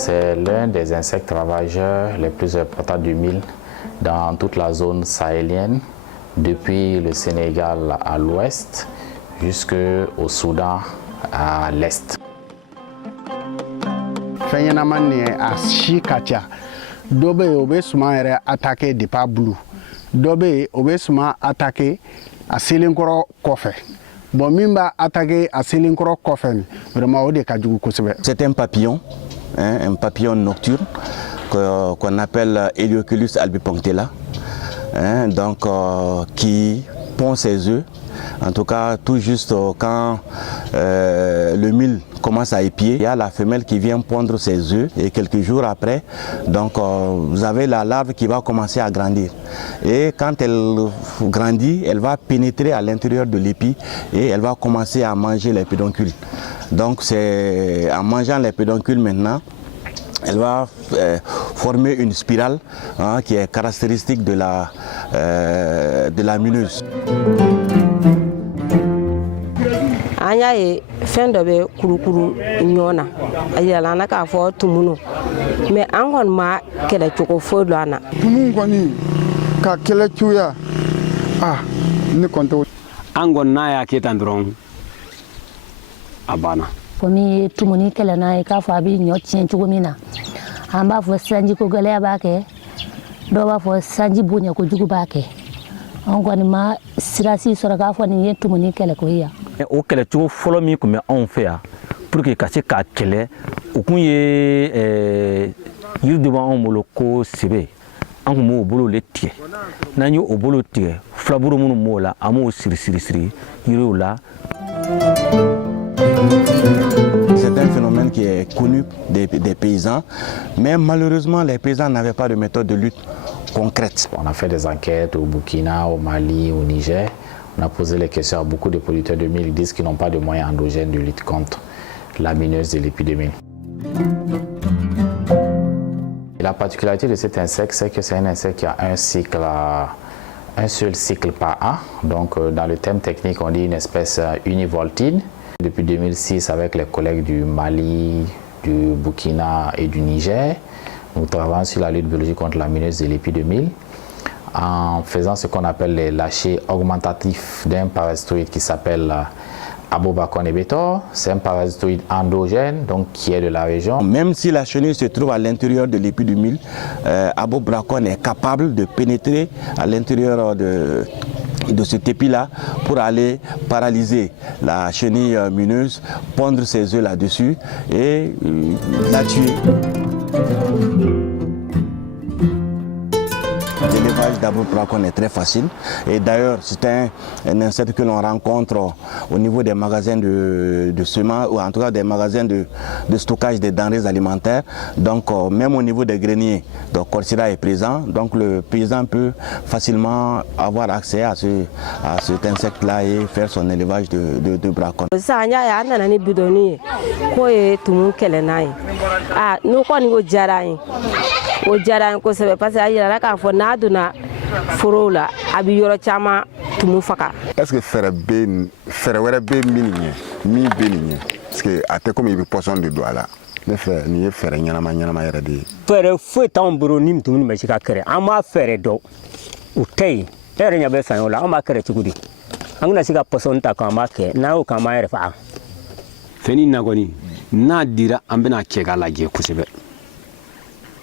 c'est l'un des insectes ravageurs les plus importants du mil dans toute la zone sahélienne, depuis le Sénégal à l'ouest jusqu'au Soudan à l'est. Fenyanamani a si kacha dobe obesuma ere attaqué de pas blue dobe obesuma attaqué a selinkoro kofe bon mimba attaqué a selinkoro kofe vraiment o de ka jugu kosebe. C'est un papillon, hein, un papillon nocturne qu'on appelle Helioculus albipunctella, hein, donc qui pond ses œufs. En tout cas, tout juste quand le mil commence à épier, il y a la femelle qui vient pondre ses œufs et quelques jours après, donc vous avez la larve qui va commencer à grandir. Et quand elle grandit, elle va pénétrer à l'intérieur de l'épi et elle va commencer à manger les pédoncules. Donc c'est en mangeant les pédoncules maintenant, elle va former une spirale, hein, qui est caractéristique de la mineuse. Anya ye fen dɔ bɛ kurukuru ɲɔgɔn na a yɛlɛla na k'a fɔ tumunu mais an kɔni ma kɛlɛ cogo foyi dɔn an na. Tumu kɔni ka kɛlɛ cogoya ne kɔni t'o. An kɔni n'a y'a kɛ tan dɔrɔn a banna. Komi tumuni kɛlɛ n'a ye k'a fɔ a bɛ ɲɔ tiɲɛ cogo min na an b'a fɔ sanji ko gɛlɛya b'a kɛ dɔw b'a fɔ sanji bonya kojugu b'a kɛ an kɔni ma sirasi sɔrɔ k'a fɔ nin ye tumuni kɛlɛ ko ye yan. O kɛlɛcogo fɔlɔ min tun bɛ anw fɛ yan pour que ka se k'a kɛlɛ o kun ye yiri dɔ b'anw bolo ko sebe an tun b'o bolo le tigɛ n'an y'o bolo tigɛ filaburu minnu b'o la an b'o siri yiriw la. C'est un phénomène qui est connu des paysans, mais malheureusement les paysans n'avaient pas de méthode de lutte concrète. On a fait des enquêtes au Burkina, au Mali, au Niger. On a posé les questions à beaucoup de producteurs de mil. Ils disent qu'ils n'ont pas de moyens endogènes de lutte contre la mineuse de l'épidémie. La particularité de cet insecte, c'est que c'est un insecte qui a un seul cycle par an. Donc dans le thème technique, on dit une espèce univoltine. Depuis 2006, avec les collègues du Mali, du Burkina et du Niger, nous travaillons sur la lutte biologique contre la mineuse de l'épidémie en faisant ce qu'on appelle les lâchers augmentatifs d'un parasitoïde qui s'appelle Abobracon ebetor. C'est un parasitoïde endogène, donc qui est de la région. Même si la chenille se trouve à l'intérieur de l'épi du mil, Abobracon est capable de pénétrer à l'intérieur de cet épi-là pour aller paralyser la chenille mineuse, pondre ses œufs là-dessus et la tuer. L'élevage d'Abobracon est très facile et d'ailleurs c'est un insecte que l'on rencontre au niveau des magasins de semences ou en tout cas des magasins de stockage des denrées alimentaires. Donc même au niveau des greniers, donc Corsira est présent, donc le paysan peut facilement avoir accès à cet insecte-là et faire son élevage de bracon. O diyara n kosɛbɛ parce que a yirala k'a fɔ n'a donna forow la a bɛ yɔrɔ caman tumu faga. Est-ce que fɛɛrɛ wɛrɛ bɛ min bɛ nin ɲɛ parce que a tɛ komi i bɛ pɔsɔn de don a la ne fɛ nin ye fɛɛrɛ ɲɛnama yɛrɛ de ye. Fɛɛrɛ foyi t'anw bolo ni tumu bɛ se ka kɛlɛ an b'a fɛɛrɛ dɔn o tɛ yen e yɛrɛ ɲɛ bɛ fɛn o la an b'a kɛlɛ cogo di an bɛna se ka pɔsɔn ta k'an b'a kɛ n'an y'o k'an b'a yɛrɛ faga. Fɛn in na kɔni n'a dira an bɛna cɛ k'a lajɛ kosɛbɛ.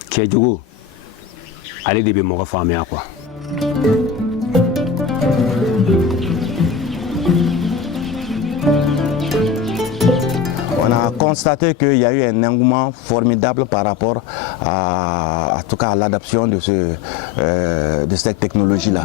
Kɛjogo ale de bɛ mɔgɔ faamuya quoi. On a constaté qu'il y a eu un engouement formidable par rapport à tout cas à l'adoption de cette technologie-là.